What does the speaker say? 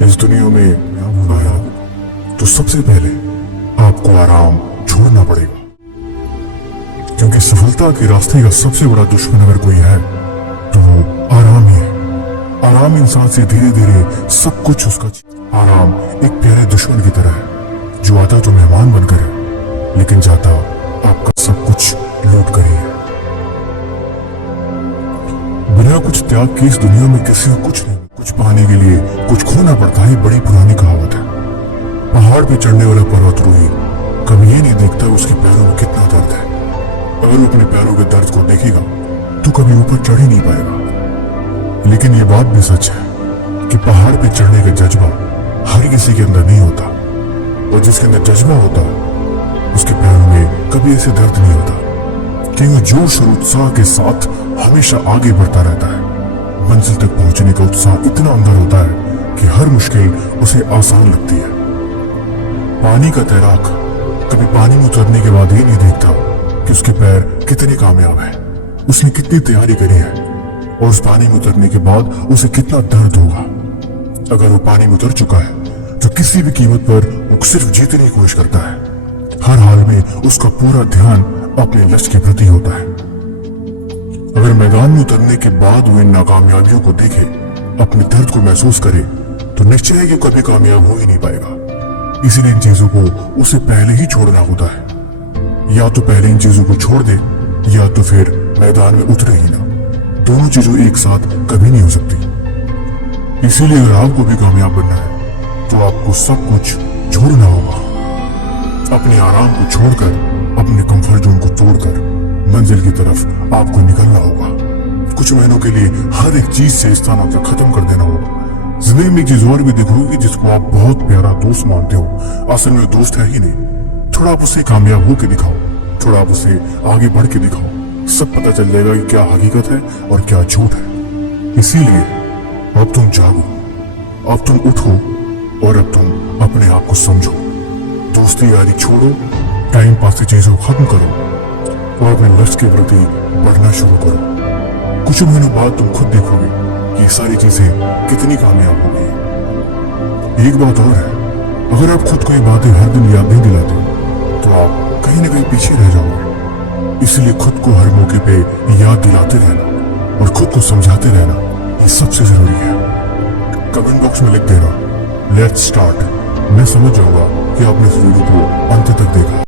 इस दुनिया में आया तो सबसे पहले आपको आराम छोड़ना पड़ेगा, क्योंकि सफलता के रास्ते का सबसे बड़ा दुश्मन अगर कोई है तो वो आराम ही है। आराम इंसान से धीरे धीरे सब कुछ उसका आराम एक प्यारे दुश्मन की तरह है जो आता तो मेहमान बनकर है लेकिन जाता आपका सब कुछ लूट कर ही है। बिना कुछ त्याग के इस दुनिया में किसी को कुछ नहीं। कुछ पाने के लिए कुछ खोना पड़ता है, बड़ी पुरानी कहावत है। पहाड़ पे चढ़ने वाला पर्वतारोही कभी ये नहीं देखता उसके पैरों में कितना दर्द है। अगर वो अपने पैरों के दर्द को देखेगा तो कभी ऊपर चढ़ ही नहीं पाएगा। लेकिन ये बात भी सच है कि पहाड़ पे चढ़ने का जज्बा हर किसी के अंदर नहीं होता, और जिसके अंदर जज्बा होता उसके पैरों में कभी ऐसे दर्द नहीं होता, क्योंकि जोश और उत्साह के साथ हमेशा आगे बढ़ता रहता है। मंजिल तक पहुंचने का उत्साह इतना अंदर होता है कि हर मुश्किल उसे आसान लगती है। पानी का तैराक कभी पानी में उतरने के बाद ये नहीं देखता कि उसके पैर कितने कामयाब हैं, उसने कितनी तैयारी करी है, और उस पानी में उतरने के बाद उसे कितना दर्द होगा। अगर वो पानी में उतर चुका है तो किसी भी कीमत पर वो सिर्फ जीतने की कोशिश करता है। हर हाल में उसका पूरा ध्यान अपने लक्ष्य के प्रति होता है। अगर मैदान में उतरने के बाद वो इन नाकामयाबियों को देखे, अपने दर्द को महसूस करे, तो निश्चय है कि कभी कामयाब हो ही नहीं पाएगा। इसीलिए इन चीजों को उसे पहले ही छोड़ना होता है। या तो पहले इन चीजों को छोड़ दे या तो फिर मैदान में उतरे ही ना। दोनों चीजों एक साथ कभी नहीं हो सकती। इसीलिए अगर आपको भी कामयाब बनना है तो आपको सब कुछ छोड़ना होगा। अपने आराम को छोड़कर, अपने कंफर्ट जोन को तोड़कर मंजिल की तरफ आपको निकलना होगा। कुछ महीनों के लिए हर एक चीज से स्थानांतरण खत्म कर देना होगा। जिंदगी में एक चीज और भी दिखोगी जिसको आप बहुत प्यारा दोस्त मानते हो, असल में दोस्त है ही नहीं। थोड़ा आप उससे कामयाब होकर दिखाओ, थोड़ा आप उससे आगे बढ़ के दिखाओ, सब पता चल जाएगा कि क्या हकीकत है और क्या झूठ है। इसीलिए अब तुम जागो, अब तुम उठो और अब तुम अपने आप को समझो। दोस्ती यारी छोड़ो, टाइम पास की चीजों को खत्म करो और अपने लक्ष्य के प्रति बढ़ना शुरू करो। कुछ महीनों बाद तुम खुद देखोगे कि ये सारी चीजें कितनी कामयाब हो गई। एक बात और है, अगर आप खुद को ये बातें हर दिन याद नहीं दिलाते तो आप कहीं ना कहीं पीछे रह जाओगे। इसलिए खुद को हर मौके पे याद दिलाते रहना और खुद को समझाते रहना ये सबसे जरूरी है। कमेंट बॉक्स में लिख देना लेट्स स्टार्ट। मैं समझ जाऊंगा कि आपने इस वीडियो को अंत तक देखा।